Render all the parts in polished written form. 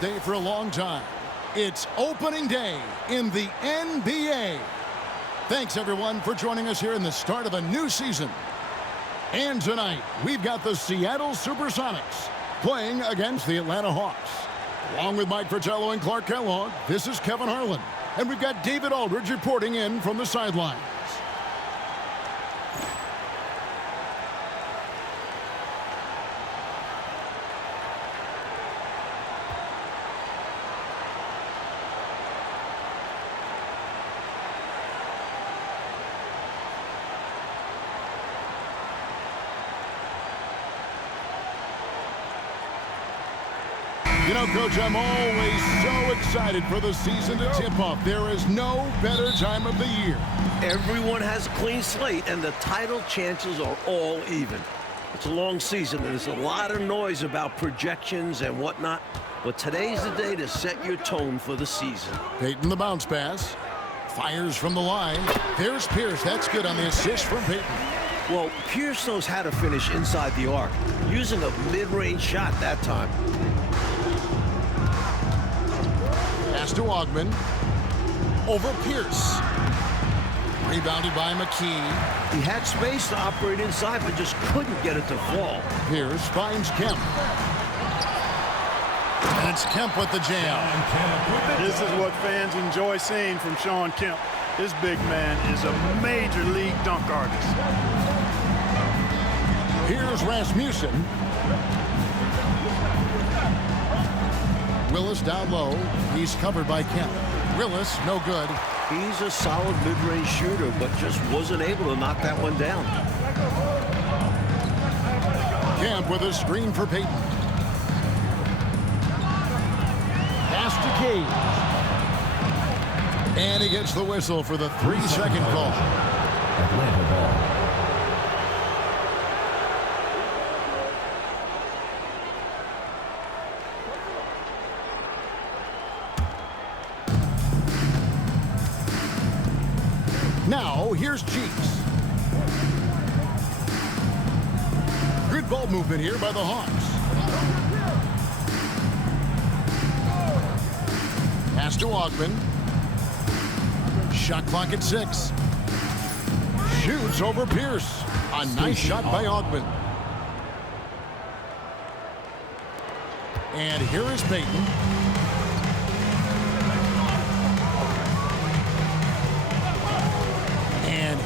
Day for a long time. It's opening day in the NBA. Thanks, everyone, for joining us here in the start of a new season. And tonight, we've got the Seattle Supersonics playing against the Atlanta Hawks. Along with Mike Fratello and Clark Kellogg, this is Kevin Harlan. And we've got David Aldridge reporting in from the sidelines. You know, Coach, I'm always so excited for the season to tip off. There is no better time of the year. Everyone has a clean slate, and the title chances are all even. It's a long season, and there's a lot of noise about projections and whatnot, but today's the day to set your tone for the season. Payton, the bounce pass. Fires from the line. There's Pierce. That's good on the assist from Payton. Well, Pierce knows how to finish inside the arc, using a mid-range shot that time. Pass to Ogman. Over Pierce. Rebounded by McKee. He had space to operate inside, but just couldn't get it to fall. Pierce finds Kemp. And it's Kemp with the jam. This is what fans enjoy seeing from Shawn Kemp. This big man is a major league dunk artist. Here's Rasmussen. Willis down low. He's covered by Kemp. Willis, no good. He's a solid mid-range shooter, but just wasn't able to knock that one down. Kemp with a screen for Payton. Pass to Cage. And he gets the whistle for the 3-second call. Atlanta ball. Now, here's Cheeks. Good ball movement here by the Hawks. Pass to Ogman. Shot clock at 6. Shoots over Pierce. A nice shot by Ogman. And here is Payton.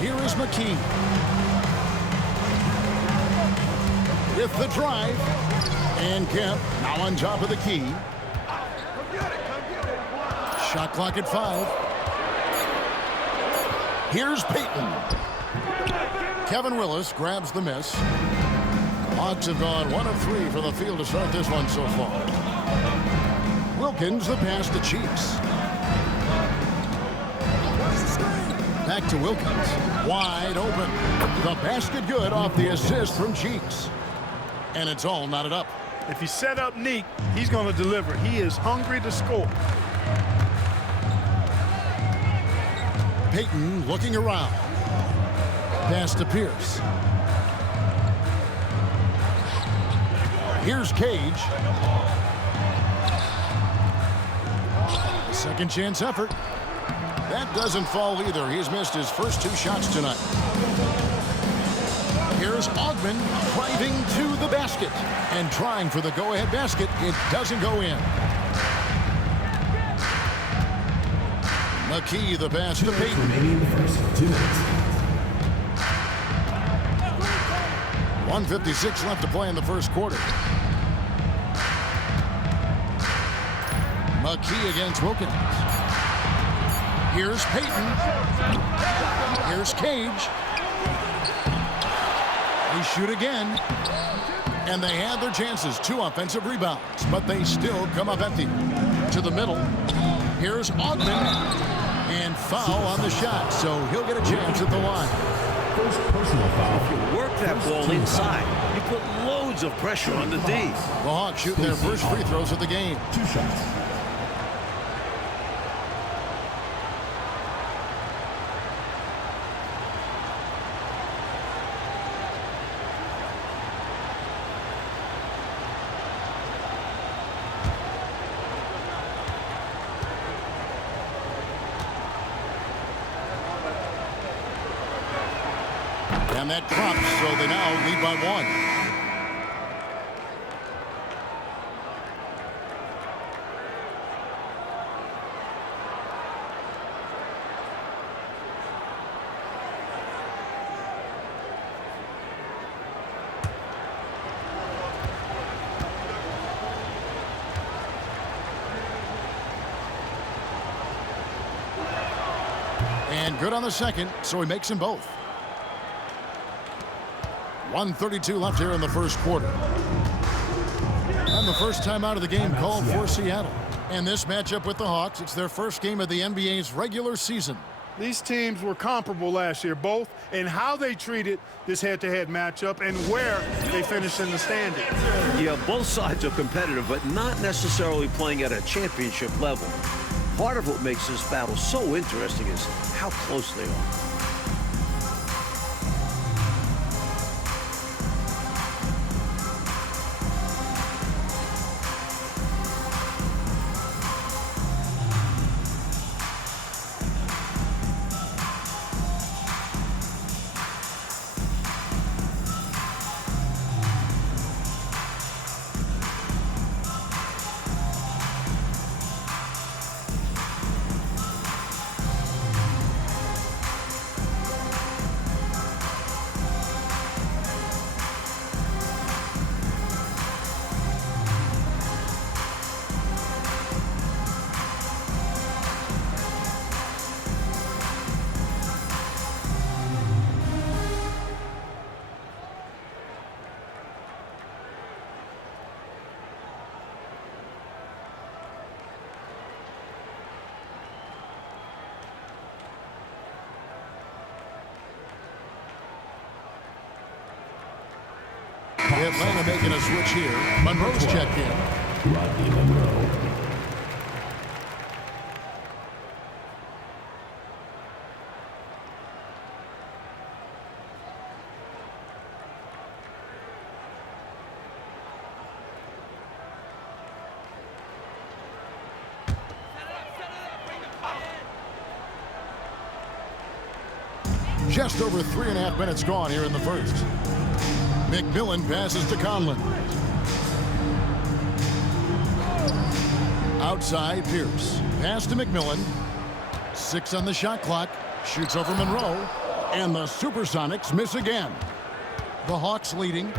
Here is McKee. With the drive. And Kemp now on top of the key. Shot clock at 5. Here's Payton. Kevin Willis grabs the miss. Hawks have gone 1 of 3 from the field to start this one so far. Wilkins, the pass to Cheeks. Back to Wilkins. Wide open. The basket good off the assist from Cheeks. And it's all knotted up. If you set up Neek, he's going to deliver. He is hungry to score. Payton looking around. Pass to Pierce. Here's Cage. Second chance effort. That doesn't fall either. He's missed his first 2 shots tonight. Here's Ogman driving to the basket and trying for the go-ahead basket. It doesn't go in. McKee, the pass to Payton. Remaining the first 2 minutes. 1:56 left to play in the first quarter. McKee against Wilkins. Here's Payton. Here's Cage. They shoot again. And they had their chances. 2 offensive rebounds. But they still come up empty. To the middle. Here's Ogman. And foul on the shot. So he'll get a chance at the line. First personal foul. If you work that ball inside, you put loads of pressure on the D. The Hawks shooting their first free throws of the game. 2 shots. And that drops, so they now lead by 1. And good on the second, so he makes them both. 1:32 left here in the first quarter. And the first time out of the game called for Seattle. And this matchup with the Hawks, it's their first game of the NBA's regular season. These teams were comparable last year, both in how they treated this head-to-head matchup and where they finished in the standings. Yeah, both sides are competitive, but not necessarily playing at a championship level. Part of what makes this battle so interesting is how close they are. Atlanta making a switch here. Monroe's checked in. Rodney Monroe. Just over 3.5 minutes gone here in the first. McMillan passes to Conlon. Outside, Pierce. Pass to McMillan. 6 on the shot clock. Shoots over Monroe. And the Supersonics miss again. The Hawks leading.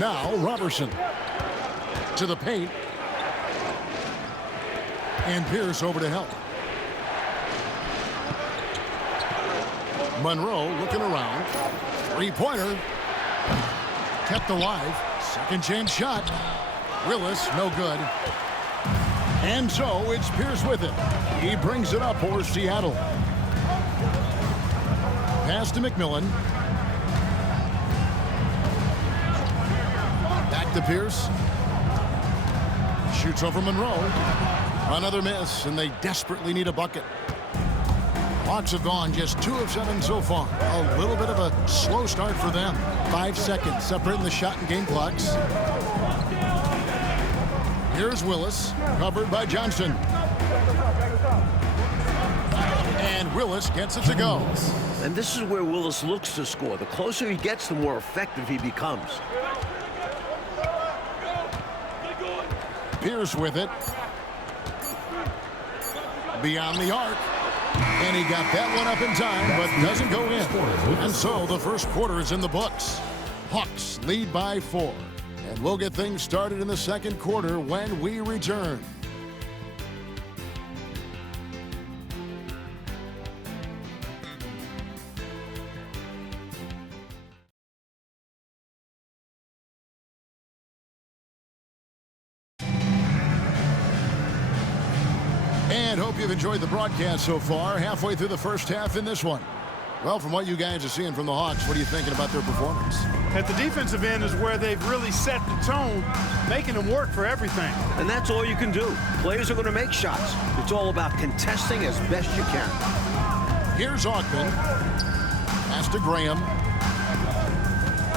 Now Robertson. To the paint. And Pierce over to help. Monroe looking around. Three-pointer. Kept alive. Second chance shot. Willis, no good. And so it's Pierce with it. He brings it up for Seattle. Pass to McMillan. Back to Pierce. Shoots over Monroe. Another miss, and they desperately need a bucket. Hawks have gone just 2 of 7 so far. A little bit of a slow start for them. 5 seconds separating the shot and game clocks. Here's Willis, covered by Johnson. And Willis gets it to go. And this is where Willis looks to score. The closer he gets, the more effective he becomes. Pierce with it. Beyond the arc. And he got that one up in time, but doesn't go in. And so the first quarter is in the books. Hawks lead by 4. And we'll get things started in the second quarter when we return. And hope you've enjoyed the broadcast so far. Halfway through the first half in this one. Well, from what you guys are seeing from the Hawks, what are you thinking about their performance? At the defensive end is where they've really set the tone, making them work for everything. And that's all you can do. Players are going to make shots. It's all about contesting as best you can. Here's Augman. Pass to Graham.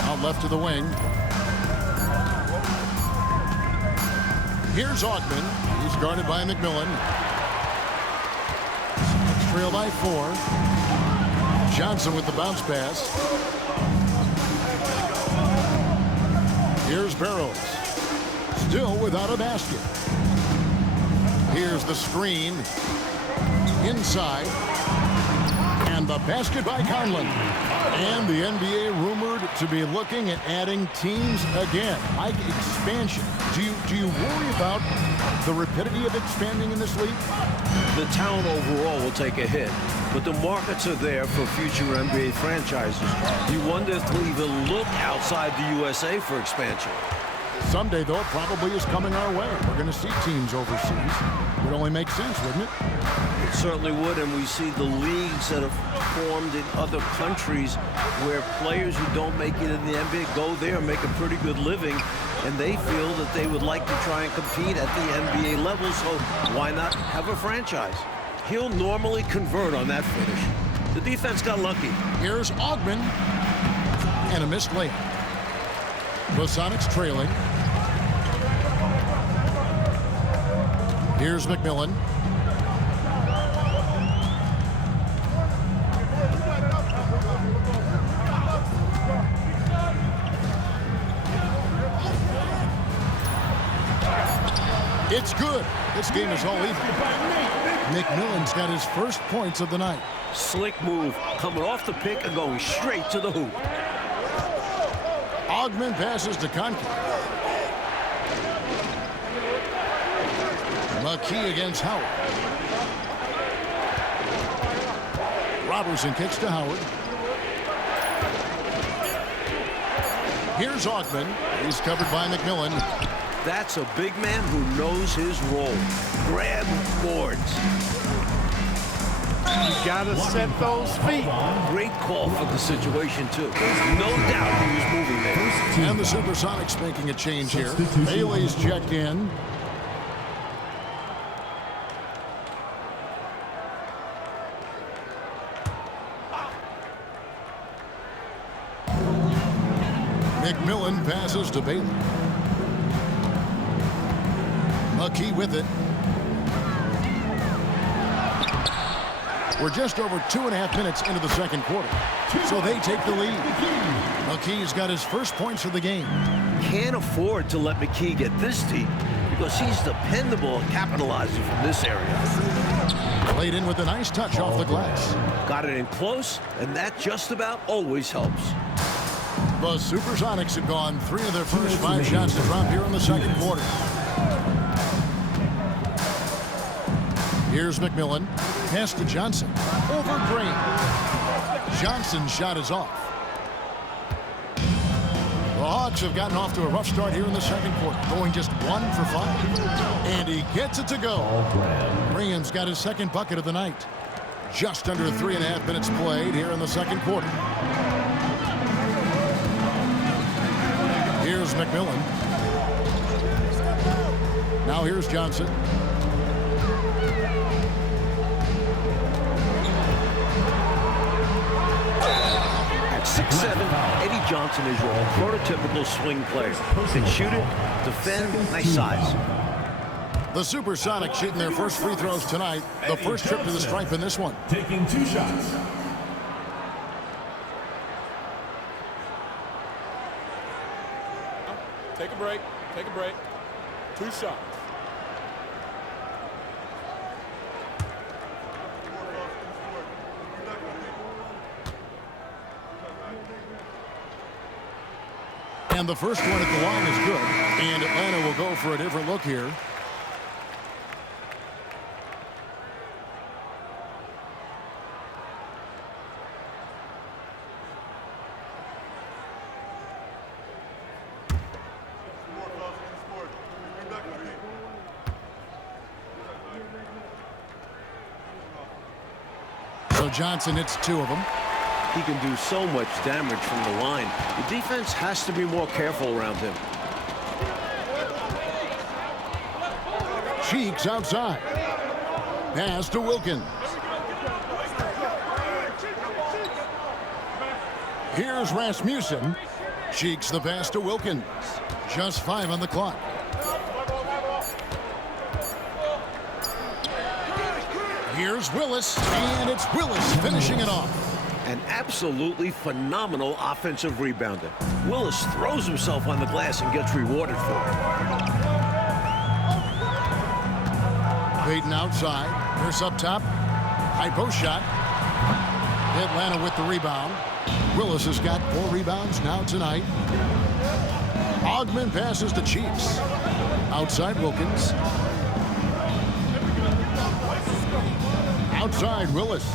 Out left to the wing. Here's Augman. He's guarded by McMillan. Trail by 4. Johnson with the bounce pass. Here's Barrows. Still without a basket. Here's the screen. Inside. And the basket by Conlon. And the NBA rumored to be looking at adding teams again. Like expansion. Do you worry about the rapidity of expanding in this league? The town overall will take a hit, but the markets are there for future NBA franchises. You wonder if they'll even look outside the USA for expansion. Someday, though, it probably is coming our way. We're going to see teams overseas. It would only make sense, wouldn't it? It certainly would, and we see the leagues that have formed in other countries where players who don't make it in the NBA go there and make a pretty good living, and they feel that they would like to try and compete at the NBA level, so why not have a franchise? He'll normally convert on that finish. The defense got lucky. Here's Augman. And a missed layup. Supersonics trailing. Here's McMillan. It's good. This game is all even. McMillan's got his first points of the night. Slick move, coming off the pick and going straight to the hoop. Augman passes to Conke. McKee against Howard. Robertson kicks to Howard. Here's Augman. He's covered by McMillan. That's a big man who knows his role. Grab boards. You gotta set those feet. Great call for the situation, too. No doubt he was moving there. And the Supersonics making a change here. Bailey's checked in. McMillan passes to Bailey. McKee with it. We're just over 2.5 minutes into the second quarter, so they take the lead. McKee's got his first points of the game. Can't afford to let McKee get this deep because he's dependable at capitalizing from this area. Played in with a nice touch off the glass. Got it in close, and that just about always helps. The Supersonics have gone 3 of their first 5 shots to drop here in the second quarter. Here's McMillan. Pass to Johnson. Over Green. Johnson's shot is off. The Hawks have gotten off to a rough start here in the second quarter, going just 1 for 5. And he gets it to go. Graham's got his second bucket of the night. Just under 3.5 minutes played here in the second quarter. Here's McMillan. Now here's Johnson. At 6'7", Eddie Johnson is your prototypical swing player. Can shoot it, defend, nice size. The Supersonics shooting their first free throws tonight. The first trip to the stripe in this one. Taking 2 shots. Take a break. Take a break. 2 shots. And the first one at the line is good. And Atlanta will go for a different look here. So Johnson hits 2 of them. He can do so much damage from the line. The defense has to be more careful around him. Cheeks outside. Pass to Wilkins. Here's Rasmussen. Cheeks the pass to Wilkins. Just 5 on the clock. Here's Willis, and it's Willis finishing it off. An absolutely phenomenal offensive rebounder. Willis throws himself on the glass and gets rewarded for it. Payton outside. Pierce up top. High post shot. Atlanta with the rebound. Willis has got 4 rebounds now tonight. Ogman passes to Cheeks. Outside Wilkins. Outside Willis.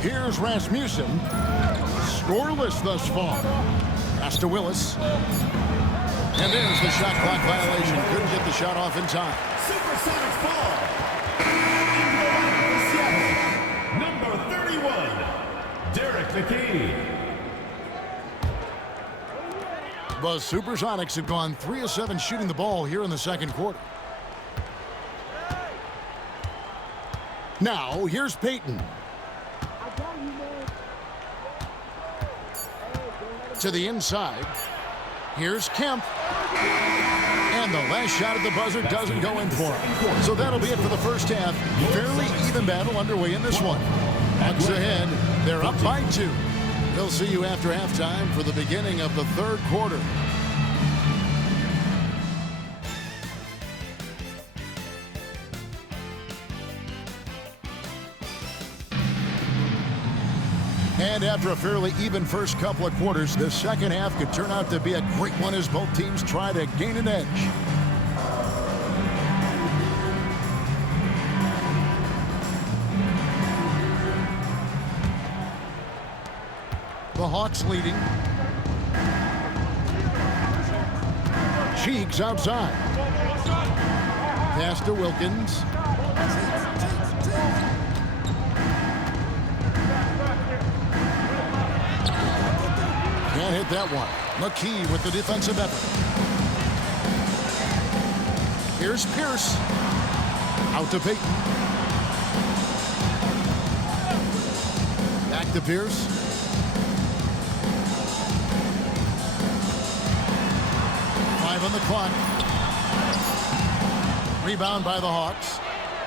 Here's Rasmussen. Scoreless thus far. Pass to Willis. And there's the shot clock violation. Couldn't get the shot off in time. Supersonics ball. Number 31, Derek McKee. The Supersonics have gone 3 of 7 shooting the ball here in the second quarter. Now, here's Payton. To the inside. Here's Kemp. And the last shot at the buzzer doesn't go in for him. So that'll be it for the first half. Fairly even battle underway in this one. Bucks ahead. They're up by 2. We'll see you after halftime for the beginning of the third quarter. And after a fairly even first couple of quarters, the second half could turn out to be a great one as both teams try to gain an edge. The Hawks leading. Cheeks outside. Pass to Wilkins. Can't hit that one. McKee with the defensive effort. Here's Pierce. Out to Payton. Back to Pierce. On the clock. Rebound by the Hawks.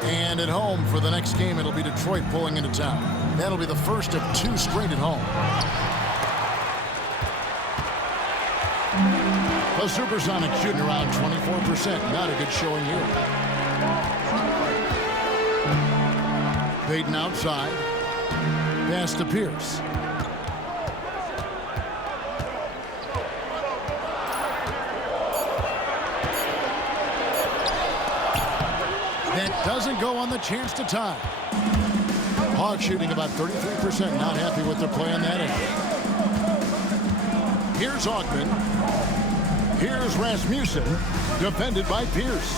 And at home for the next game, it'll be Detroit pulling into town. That'll be the first of 2 straight at home. The Supersonics shooting around 24%. Not a good showing here. Payton outside. Pass to Pierce. That doesn't go on the chance to tie. Hawks shooting about 33%. Not happy with their play on that end. Here's Ogman. Here's Rasmussen. Defended by Pierce.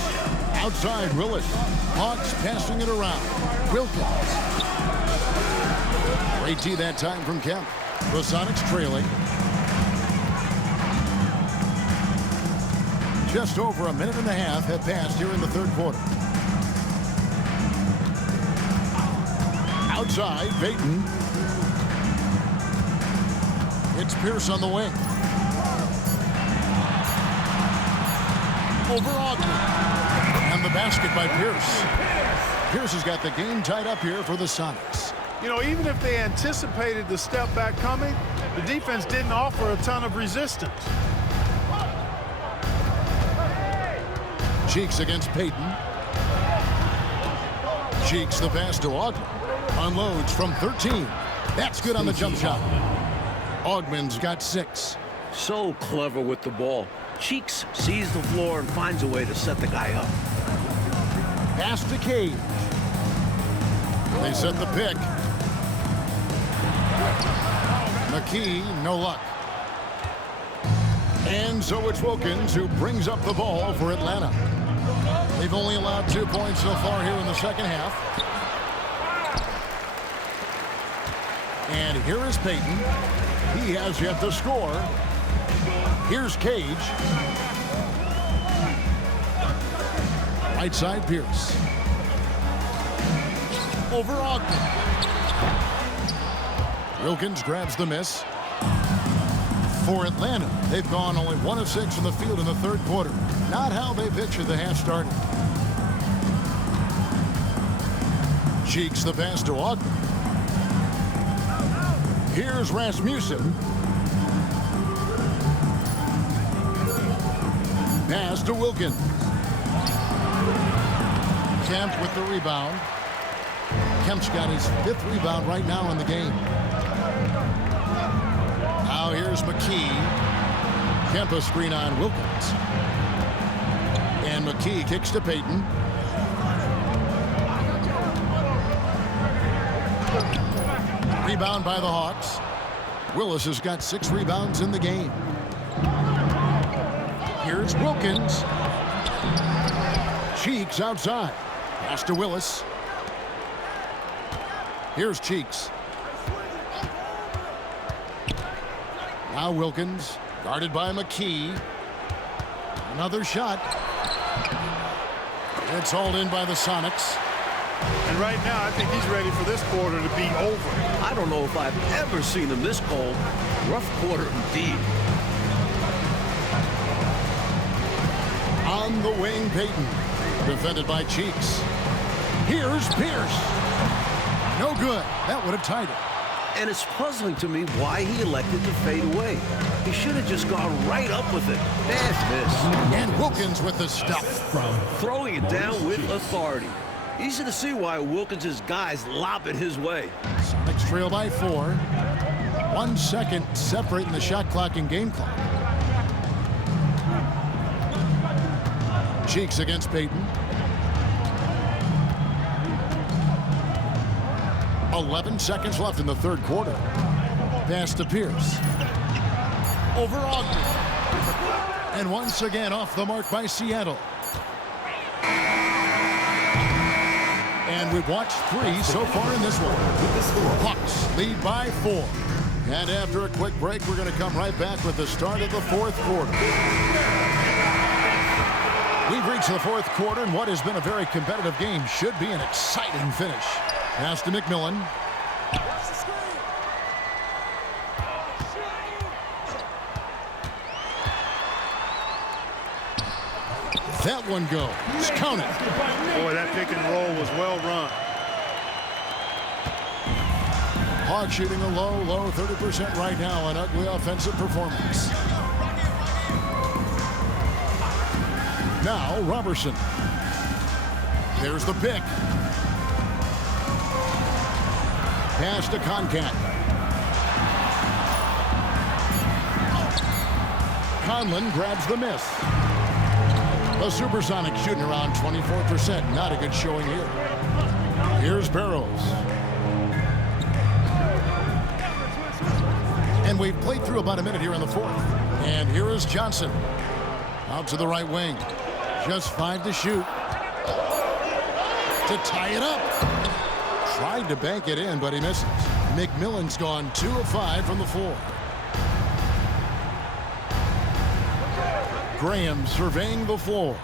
Outside Willis. Hawks passing it around. Wilkins. Great tee that time from Kemp. The Sonics trailing. Just over a minute and a half have passed here in the third quarter. Outside, Payton. It's Pierce on the wing. Over Ogman. And the basket by Pierce. Pierce has got the game tied up here for the Sonics. You know, even if they anticipated the step back coming, the defense didn't offer a ton of resistance. Cheeks against Payton. Cheeks the pass to Ogman. Unloads from 13. That's good on the jump shot. Ogman's got 6. So clever with the ball. Cheeks sees the floor and finds a way to set the guy up. Pass to Cage. They set the pick. McKee, no luck. And so it's Wilkins who brings up the ball for Atlanta. They've only allowed 2 points so far here in the second half. And here is Payton. He has yet to score. Here's Cage. Right side, Pierce. Over Ogman. Wilkins grabs the miss. For Atlanta, they've gone only 1 of 6 from the field in the third quarter. Not how they pictured the half started. Cheeks the pass to Ogden. Here's Rasmussen. Pass to Wilkins. Kemp with the rebound. Kemp's got his 5th rebound right now in the game. Now here's McKee. Kemp a screen on Wilkins. And McKee kicks to Payton. Rebound by the Hawks. Willis has got 6 rebounds in the game. Here's Wilkins. Cheeks outside. Pass to Willis. Here's Cheeks. Now Wilkins, guarded by McKee. Another shot. It's hauled in by the Sonics. And right now, I think he's ready for this quarter to be over. I don't know if I've ever seen him this cold. Rough quarter indeed. On the wing, Payton. Defended by Cheeks. Here's Pierce. No good. That would have tied it. And it's puzzling to me why he elected to fade away. He should have just gone right up with it. Bad miss. And Wilkins with the stuff. Throwing it down with authority. Easy to see why Wilkins' guys lob it his way. Sonics trail by 4. 1 second separating the shot clock and game clock. Cheeks against Payton. 11 seconds left in the 3rd quarter. Pass to Pierce. Over Ogden. And once again off the mark by Seattle. And we've watched 3 so far in this one. Hawks lead by 4. And after a quick break, we're going to come right back with the start of the 4th quarter. We've reached the 4th quarter, and what has been a very competitive game should be an exciting finish. Pass to McMillan. That one goes. Count it. Boy, that pick and roll was well run. Hawks shooting a low 30% right now. An ugly offensive performance. Now Robertson. There's the pick. Pass to Concat. Conlon grabs the miss. The Supersonics shooting around 24%. Not a good showing here. Here's Barrows. And we've played through about a minute here in the 4th. And here is Johnson. Out to the right wing. Just 5 to shoot. To tie it up. Tried to bank it in, but he misses. McMillan's gone 2 of 5 from the floor. Graham surveying the floor.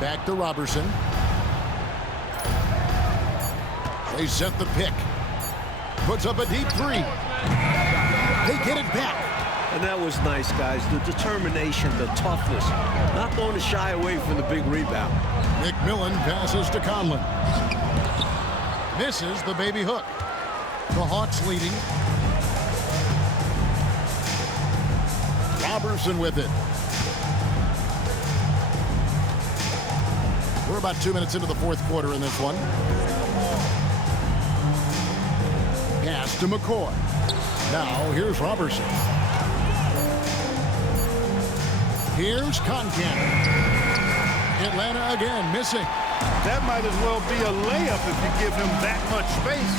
Back to Robertson. They set the pick. Puts up a deep 3. They get it back. And that was nice, guys. The determination, the toughness. Not going to shy away from the big rebound. McMillan passes to Conlon. Misses the baby hook. The Hawks leading. Robertson with it. We're about 2 minutes into the 4th quarter in this one. Pass to McCoy. Now here's Robertson. Here's Concan. Atlanta again missing. That might as well be a layup if you give him that much space.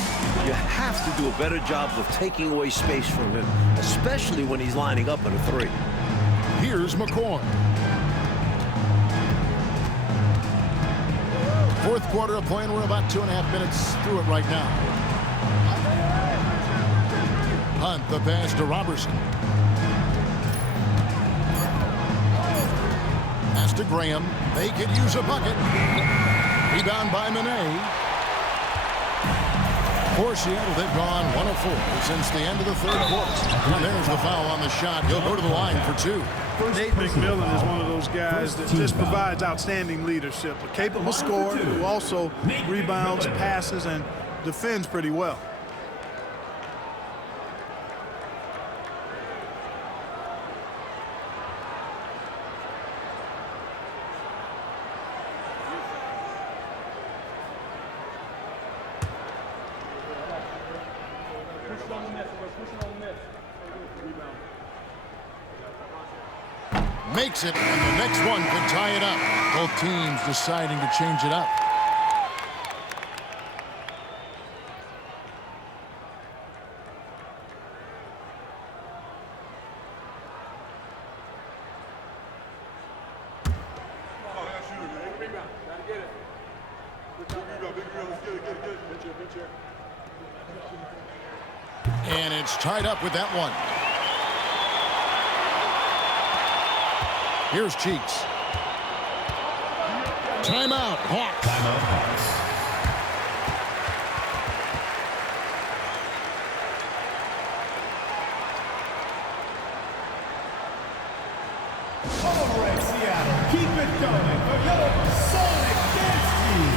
You have to do a better job of taking away space from him, especially when he's lining up at a 3. Here's McCoy. 4th quarter of play, and we're about 2.5 minutes through it right now. Hunt the pass to Robertson. Pass to Graham. They could use a bucket. Rebound by Manet. For Seattle, they've gone 1 of 4 since the end of the third quarter. And there's the foul on the shot. He'll go to the line for 2. Nate McMillan is one of those guys that just provides outstanding leadership. A capable scorer who also rebounds, passes, and defends pretty well. Makes it, and the next one could tie it up. Both teams deciding to change it up. And it's tied up with that one. Here's Cheeks. Timeout, Hawks. Timeout, Hawks. All right, Seattle, keep it going for your Sonic Dance Team.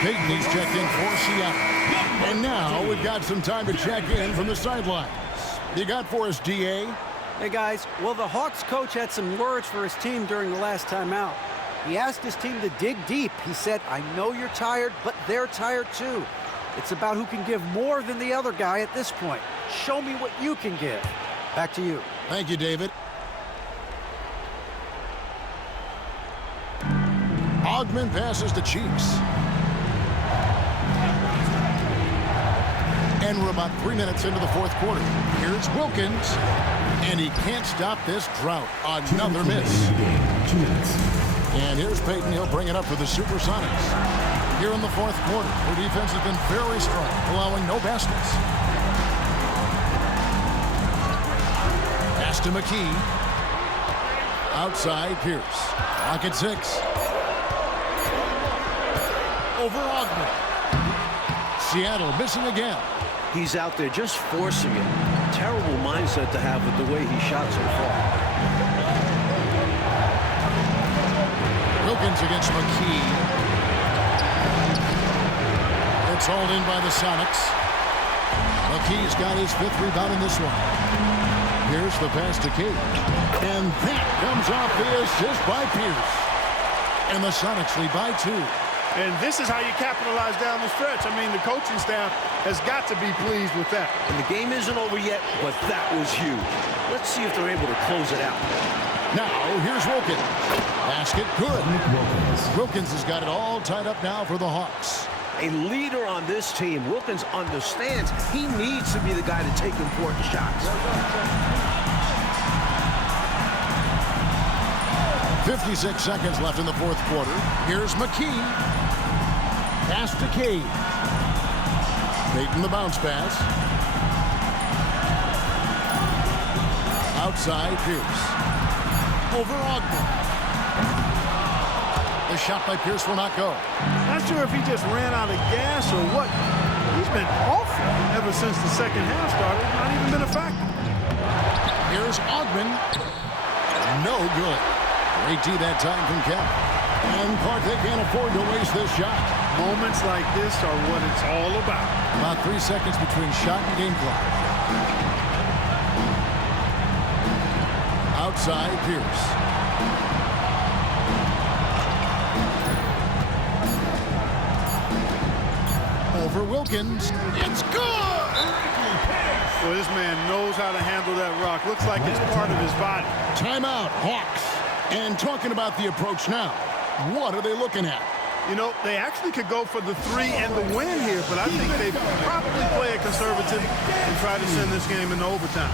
Peyton's checked in for Seattle. And now we've got some time to check in from the sidelines. You got for us, DA? Hey, guys. Well, the Hawks coach had some words for his team during the last timeout. He asked his team to dig deep. He said, I know you're tired, but they're tired too. It's about who can give more than the other guy at this point. Show me what you can give. Back to you. Thank you, David. Ogman passes to Cheeks. And we're about 3 minutes into the fourth quarter. Here's Wilkins. And he can't stop this drought. Another miss. And here's Peyton. He'll bring it up for the Supersonics. Here in the fourth quarter, their defense has been very strong, allowing no baskets. Pass to McKee. Outside, Pierce. Clock at 6. Over Ogman. Seattle missing again. He's out there just forcing it. Terrible mindset to have with the way he shot so far. Wilkins against McKee. It's hauled in by the Sonics. McKee's got his 5th rebound in this one. Here's the pass to Kate. And that comes off the assist by Pierce. And the Sonics lead by 2. And this is how you capitalize down the stretch. I mean, the coaching staff has got to be pleased with that. And the game isn't over yet, but that was huge. Let's see if they're able to close it out. Now, here's Wilkins. Basket good. Wilkins has got it all tied up now for the Hawks. A leader on this team. Wilkins understands he needs to be the guy to take important shots. 56 seconds left in the fourth quarter. Here's McKee. Pass to Cade. Peyton the bounce pass. Outside, Pierce. Over Ogman. The shot by Pierce will not go. Not sure if he just ran out of gas or what. He's been awful ever since the second half started. Not even been a factor. Here's Ogman. No good. Great D that time from Kevin. And Clark, they can't afford to waste this shot. Moments like this are what it's all about. About 3 seconds between shot and game clock. Outside, Pierce. Over Wilkins. It's good! Well, this man knows how to handle that rock. Looks like it's part of his body. Timeout, Hawks. And talking about the approach now, what are they looking at? You know, they actually could go for the 3 and the win here, but I think they probably play it conservative and try to send this game into overtime.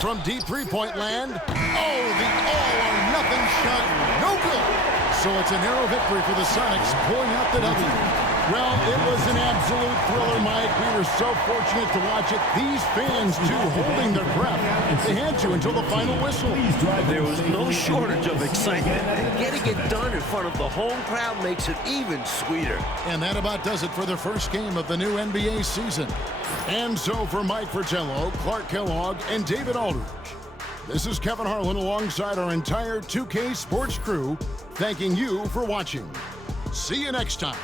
From deep three-point land. Oh, the all-or-nothing shot. No good. So it's a narrow victory for the Sonics, pulling out the W. Well, it was an absolute thriller, Mike. We were so fortunate to watch it. These fans, too, holding their breath. They had to until the final whistle. There was no shortage of excitement, and getting it done in front of the home crowd makes it even sweeter. And that about does it for the first game of the new NBA season. And so for Mike Fratello, Clark Kellogg, and David Aldridge, this is Kevin Harlan alongside our entire 2K Sports crew, thanking you for watching. See you next time.